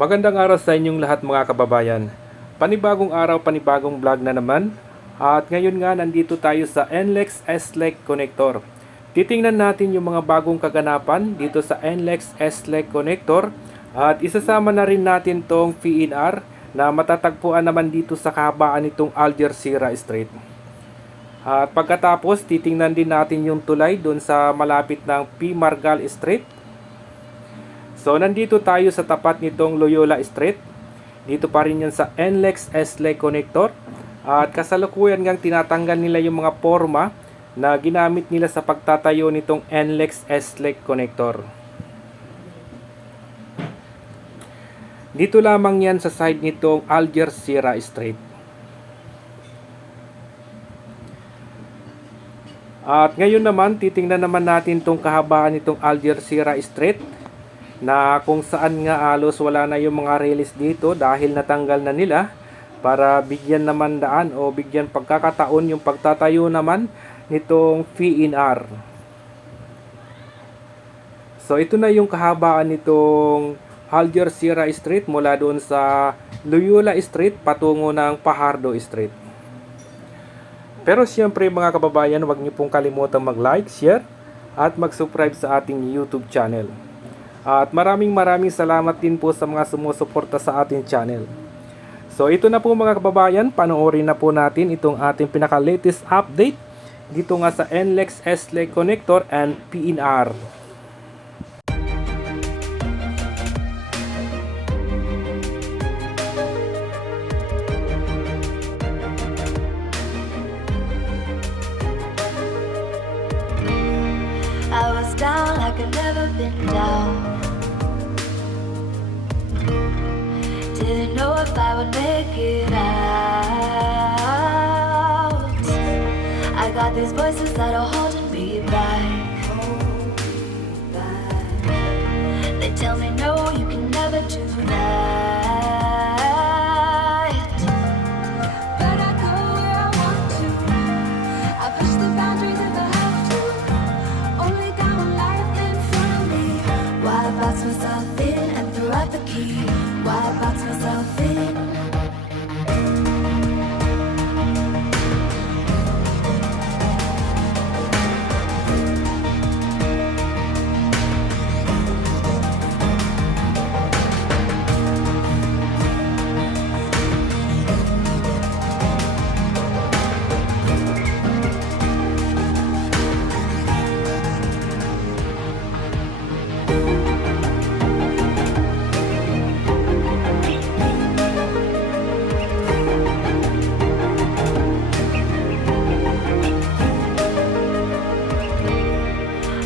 Magandang araw sa inyong lahat mga kababayan. Panibagong araw, panibagong vlog na naman. At ngayon nga nandito tayo sa Nlex-Slex connector. Titingnan natin yung mga bagong kaganapan dito sa Nlex-Slex connector. At isasama na rin natin tong PNR na matatagpuan naman dito sa kahabaan nitong Algeciras Street. At pagkatapos titingnan din natin yung tulay doon sa malapit ng P. Margal Street. So nandito tayo sa tapat nitong Loyola Street. Dito pa rin yan sa Nlex-Slex connector. At kasalukuyan ngang tinatanggal nila yung mga forma na ginamit nila sa pagtatayo nitong Nlex-Slex connector. Dito lamang yan sa side nitong Algeciras Street. At ngayon naman titingnan naman natin itong kahabaan nitong Algeciras Street, na kung saan nga halos wala na yung mga release dito dahil natanggal na nila para bigyan naman daan o bigyan pagkakataon yung pagtatayo naman nitong PNR. So ito na yung kahabaan nitong Algeciras Street mula doon sa Loyola Street patungo ng Pajardo Street. Pero siyempre mga kababayan, huwag niyo pong kalimutan mag-like, share at mag-subscribe sa ating YouTube channel. At maraming salamat din po sa mga sumusuporta sa ating channel. So ito na po mga kababayan, panoorin na po natin itong ating pinaka-latest update dito nga sa Nlex-Slex connector and PNR. I was down like I've never been down. Didn't know if I would make it out. I got these voices that are holding me back. They tell me no, you can never do that. But I go where I want to. I push the boundaries if I have to. Only down life in front of me. Why box myself in and throw out the key? Why box myself in?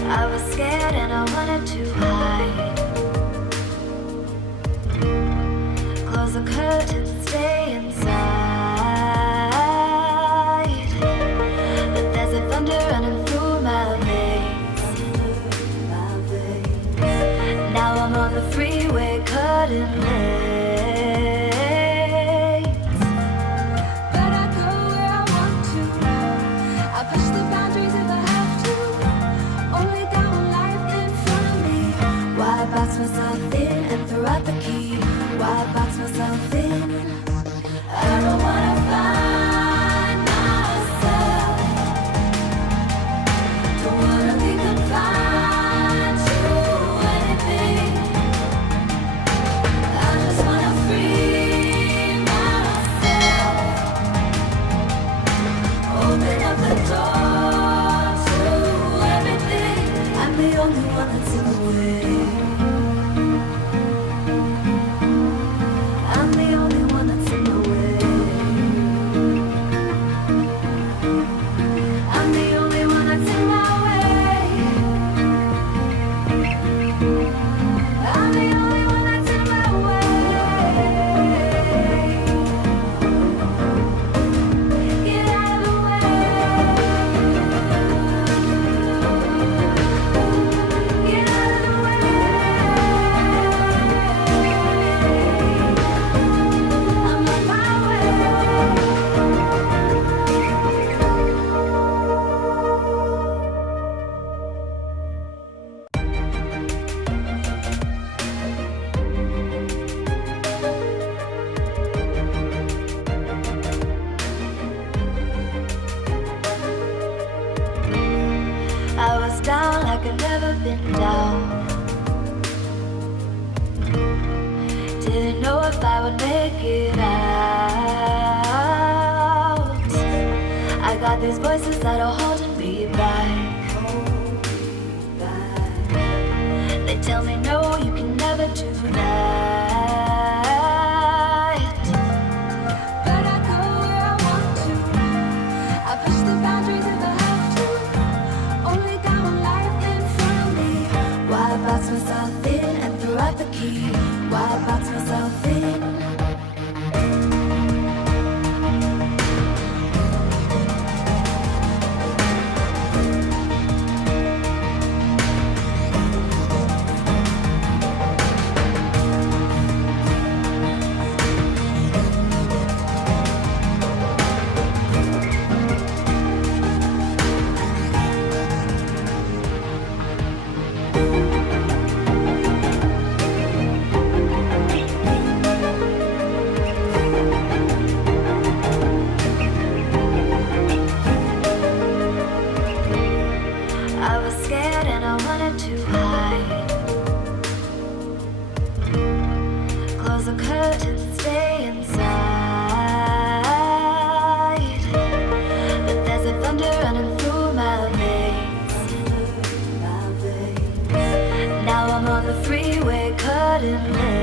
I was scared and I wanted to hide. Close the curtains, stay inside. But there's a thunder running through my veins. Now I'm on the freeway cutting lanes. But I go where I want to. I push the boundaries if I have to. Only down life in front of me. Why box myself in and throw out the key? Why box myself in? I don't wanna find myself. Don't wanna be confined to anything. I just wanna free myself. Open up the door to everything. I'm the only one that's in the way. I'm the only one. like I've never been down. Didn't know if I would make it out. I got these voices that are holding me back. They tell me no, you can never do that. But I go where I want to. I push the boundaries if I have to. Only got one life in front of me. Why box myself in and throw out the key? Why box myself in? I was scared and I wanted to hide. Close the curtains, stay inside. But there's a thunder running through my veins. Now I'm on the freeway cutting lanes.